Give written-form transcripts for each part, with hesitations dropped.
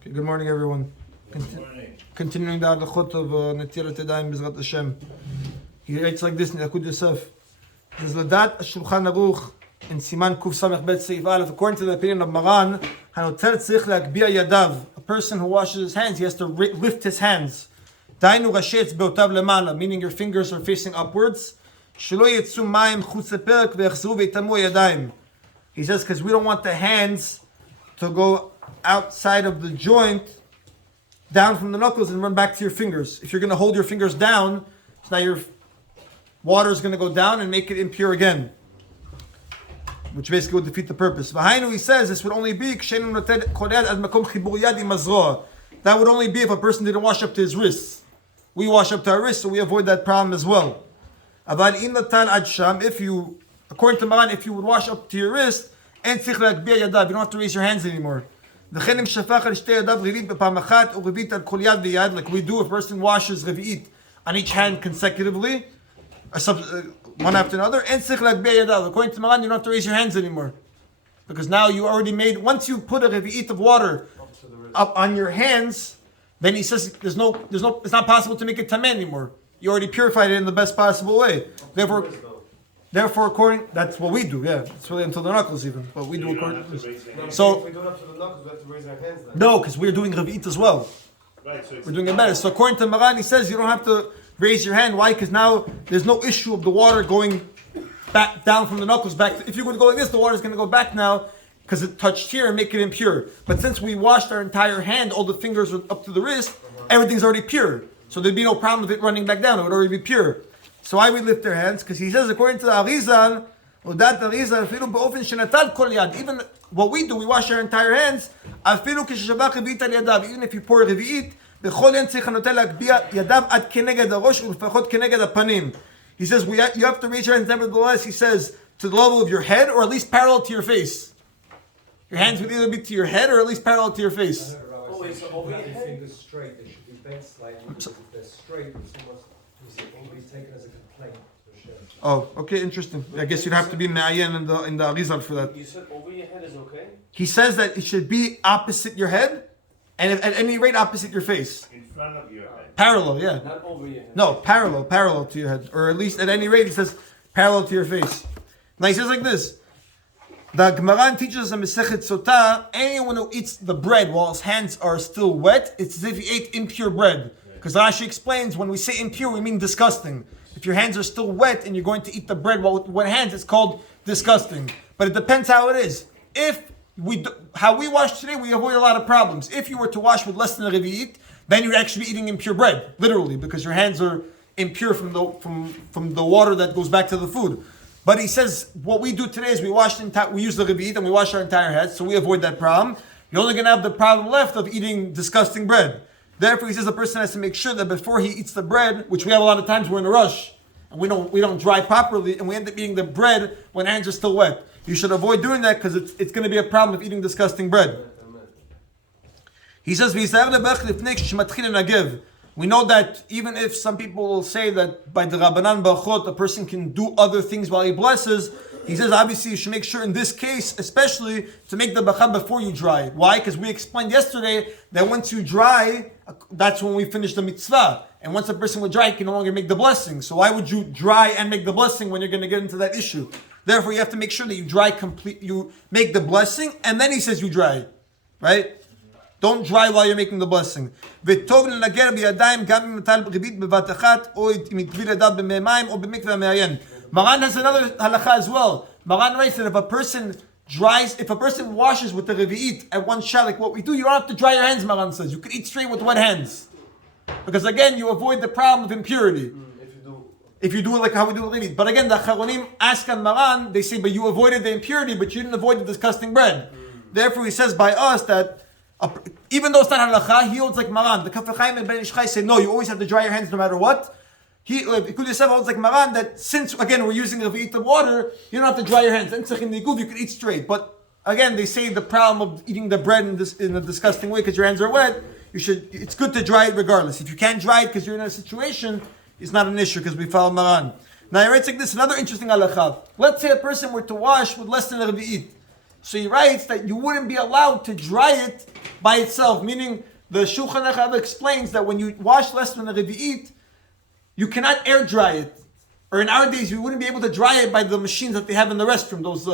Okay, good morning, everyone. Continuing the Adachot of Netilat Yadayim B'ezrat Hashem. He writes like this in Yakud Yosef. He says, Ladat Shulchan Aruch in Siman Kuf Samech Bet Seif Aleph, according to the opinion of Maran, Hanoter Tzich L'Akbiya Yadav, a person who washes his hands, he has to lift his hands. Dainu Rashetz Beotav Lemala, meaning your fingers are facing upwards. Shelo Yetzu Mayim Chutz Leperek Ve'echzru Ve'itamu Yadayim. He says, because we don't want the hands to go outside of the joint, down from the knuckles and run back to your fingers. If you're going to hold your fingers down, so now your water is going to go down and make it impure again, which basically would defeat the purpose. V'hainu, he says, this would only be that would only be if a person didn't wash up to his wrists. We wash up to our wrists, so we avoid that problem as well. If you, according to Maran, if you would wash up to your wrist, you don't have to raise your hands anymore. Like we do if a person washes revi'it on each hand consecutively, one after another. According to Maran, you don't have to raise your hands anymore, because now you already made. Once you put a revi'it of water up on your hands, then he says it's not possible to make it tameh anymore. You already purified it in the best possible way. Therefore, according, that's what we do, yeah. It's really until the knuckles even. But we do according to this. So, if we do it up to the knuckles, we have to raise our hands then. No, because we're doing Rav'it as well. Right, so we're doing it better. So according to Maran, he says you don't have to raise your hand. Why? Because now there's no issue of the water going back down from the knuckles back. If you would go like this, the water is going to go back now because it touched here and make it impure. But since we washed our entire hand, all the fingers are up to the wrist, everything's already pure. So there'd be no problem of it running back down. It would already be pure. So why we lift their hands? Because he says, according to the Arizal, even what we do, we wash our entire hands. Even if you pour revi'it, he says, you have to raise your hands nevertheless, he says, to the level of your head or at least parallel to your face. Your hands would either be to your head or at least parallel to your face. Always over your fingers straight, they should be bent slightly, because if they're straight, it's almost taken as a complaint. Oh, okay, interesting. I guess you'd have to be ma'ayen in the Arizal for that. You said over your head is okay? He says that it should be opposite your head, and at any rate opposite your face. In front of your head. Parallel, yeah. Not over your head. No, parallel to your head, or at least at any rate, he says parallel to your face. Now he says like this. The Gemara teaches us in Masechet Sotah, anyone who eats the bread while his hands are still wet, it's as if he ate impure bread. Because Rashi explains, when we say impure, we mean disgusting. If your hands are still wet and you're going to eat the bread while with wet hands, it's called disgusting. But it depends how it is. How we wash today, we avoid a lot of problems. If you were to wash with less than a revi'it, then you're actually eating impure bread, literally, because your hands are impure from the water that goes back to the food. But he says what we do today is we use the revi'it and we wash our entire heads, so we avoid that problem. You're only going to have the problem left of eating disgusting bread. Therefore, he says the person has to make sure that before he eats the bread, which we have a lot of times, we're in a rush and we don't dry properly, and we end up eating the bread when hands are still wet. You should avoid doing that because it's going to be a problem of eating disgusting bread. He says, we know that even if some people will say that by the Rabbanan Bachot, a person can do other things while he blesses, he says, obviously, you should make sure in this case, especially, to make the bracha before you dry. Why? Because we explained yesterday that once you dry, that's when we finish the mitzvah. And once a person would dry, he can no longer make the blessing. So why would you dry and make the blessing when you're going to get into that issue? Therefore, you have to make sure that you dry complete, you make the blessing, and then he says you dry. Right? Don't dry while you're making the blessing. Maran has another halakha as well. Maran writes that if a person washes with the revi'it at one shot, like what we do, you don't have to dry your hands, Maran says. You can eat straight with wet hands. Because again, you avoid the problem of impurity. If you do it like how we do with revi'it. But again, the Acharonim ask on Maran, they say, but you avoided the impurity, but you didn't avoid the disgusting bread. Therefore, he says by us that even though it's not halakha, he holds like Maran. The Kaf HaChaim and Ben Ish Chai say, no, you always have to dry your hands no matter what. Yadayim holds like Maran that since, again, we're using revi'it of water, you don't have to dry your hands. You can eat straight. But again, they say the problem of eating the bread in a disgusting way because your hands are wet, it's good to dry it regardless. If you can't dry it because you're in a situation, it's not an issue because we follow Maran. Now he writes like this, another interesting halakha. Let's say a person were to wash with less than a revi'it. So he writes that you wouldn't be allowed to dry it by itself, meaning the Shulchan Aruch explains that when you wash less than a revi'it, you cannot air dry it. Or in our days, you wouldn't be able to dry it by the machines that they have in the restroom, those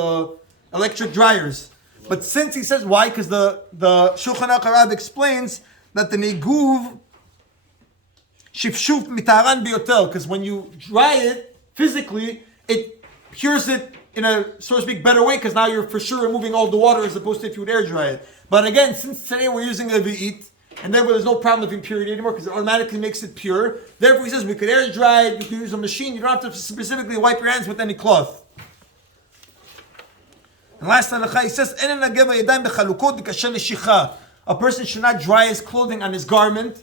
electric dryers. But since he says why, because the Shulchan Aruch explains that the neguv shifshuf mitaran biyotel, because when you dry it physically, it cures it in a, so to speak, better way, because now you're for sure removing all the water as opposed to if you would air dry it. But again, since today we're using a revi'it, and therefore there's no problem of impurity anymore because it automatically makes it pure. Therefore he says we could air dry it, you can use a machine, you don't have to specifically wipe your hands with any cloth. And last halacha he says, a person should not dry his clothing on his garment,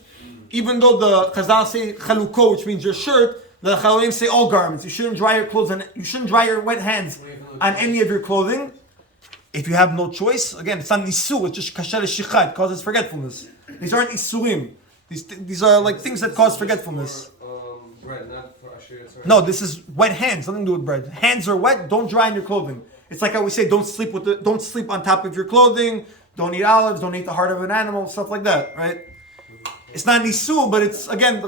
even though the Chazal say chaluko, which means your shirt, the Chachamim say all garments. You shouldn't dry your clothes and you shouldn't dry your wet hands on any of your clothing. If you have no choice, again, it's not nisur, it's just kasher l'shicha, it causes forgetfulness. These aren't isurim. These are like things that cause forgetfulness. Bread, not for Asher, sorry. No, this is wet hands, nothing to do with bread. Hands are wet, don't dry in your clothing. It's like how we say, don't sleep on top of your clothing, don't eat olives, don't eat the heart of an animal, stuff like that, right? It's not nisur, but it's, again,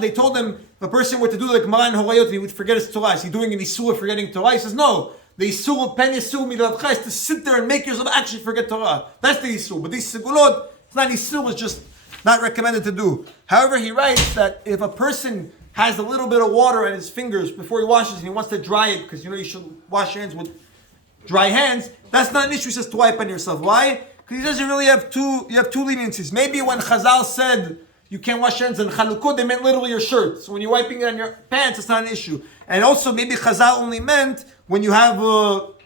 they told him, if a person were to do like Maran Horayot, he would forget his Torah. Is he doing an isur forgetting Torah? He says, no. The isur, pen isur, miravcha, is to sit there and make yourself actually forget Torah. That's the isur. But these segulot, it's not isur, it's just not recommended to do. However, he writes that if a person has a little bit of water on his fingers before he washes and he wants to dry it, because you should wash your hands with dry hands, that's not an issue, he says, to wipe on yourself. Why? Because he doesn't really have you have two leniencies. Maybe when Chazal said you can't wash your hands in chalukot, they meant literally your shirt. So when you're wiping it on your pants, it's not an issue. And also maybe Chazal only meant when you have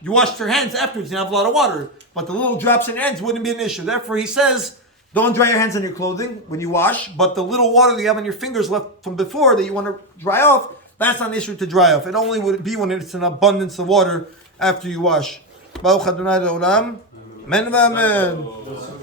you washed your hands afterwards, you have a lot of water. But the little drops in your hands wouldn't be an issue. Therefore he says, don't dry your hands on your clothing when you wash, but the little water that you have on your fingers left from before that you want to dry off, that's not an issue to dry off. It only would be when it's an abundance of water after you wash. Baruch Adonai Le'olam. Amen v'amen.